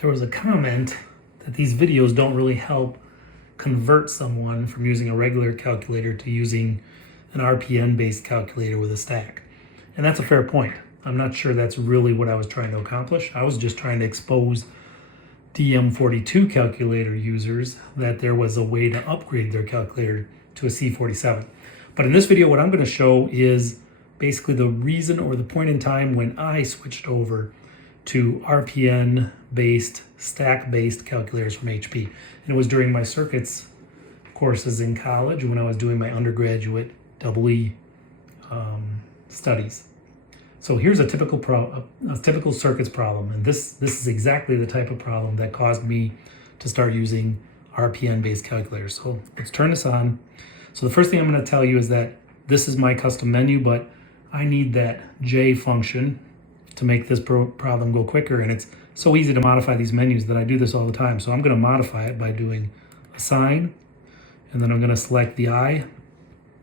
there was a comment that these videos don't really help convert someone from using a regular calculator to using an RPN-based calculator with a stack. And that's a fair point. I'm not sure that's really what I was trying to accomplish. I was just trying to expose DM42 calculator users that there was a way to upgrade their calculator to a C47. But in this video, what I'm going to show is basically the reason or the point in time when I switched over to RPN-based, stack-based calculators from HP. And it was during my circuits courses in college when I was doing my undergraduate EE studies. So here's a typical circuits problem, and this is exactly the type of problem that caused me to start using RPN-based calculators. So let's turn this on. So the first thing I'm going to tell you is that this is my custom menu, but I need that J function to make this problem go quicker, and it's so easy to modify these menus that I do this all the time. So I'm going to modify it by doing assign, and then I'm going to select the I,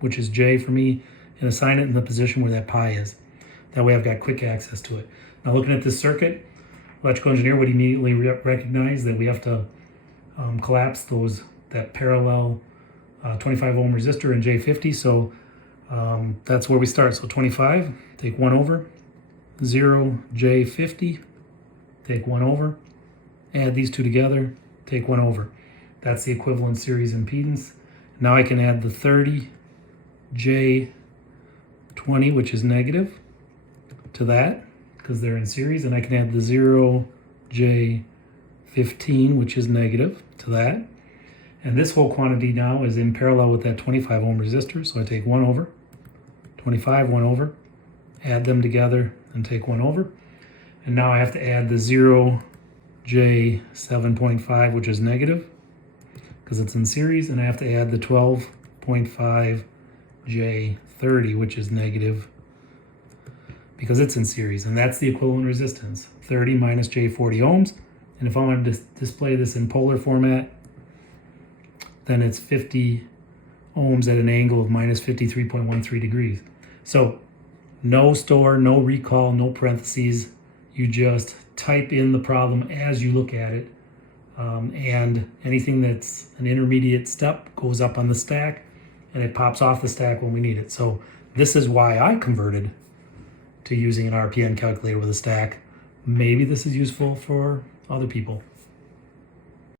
which is J for me, and assign it in the position where that pi is. That way I've got quick access to it. Now looking at this circuit, electrical engineer would immediately recognize that we have to collapse that parallel 25 ohm resistor in J50. So that's where we start. So 25, take 1 over, 0, J50, take 1 over, add these two together, take 1 over. That's the equivalent series impedance. Now I can add the 30, J20, which is negative, to that because they're in series, and I can add the 0, J15, which is negative, to that. And this whole quantity now is in parallel with that 25 ohm resistor, so I take 1 over, 25, 1 over, add them together and take 1 over. And now I have to add the 0, J7.5, which is negative because it's in series, and I have to add the 12.5 J30, which is negative because it's in series, and that's the equivalent resistance, 30 minus J40 ohms. And if I want to display this in polar format, then it's 50 ohms at an angle of minus 53.13 degrees. So no store, no recall, no parentheses. You just type in the problem as you look at it, and anything that's an intermediate step goes up on the stack, and it pops off the stack when we need it. So this is why I converted to using an RPN calculator with a stack. Maybe this is useful for other people.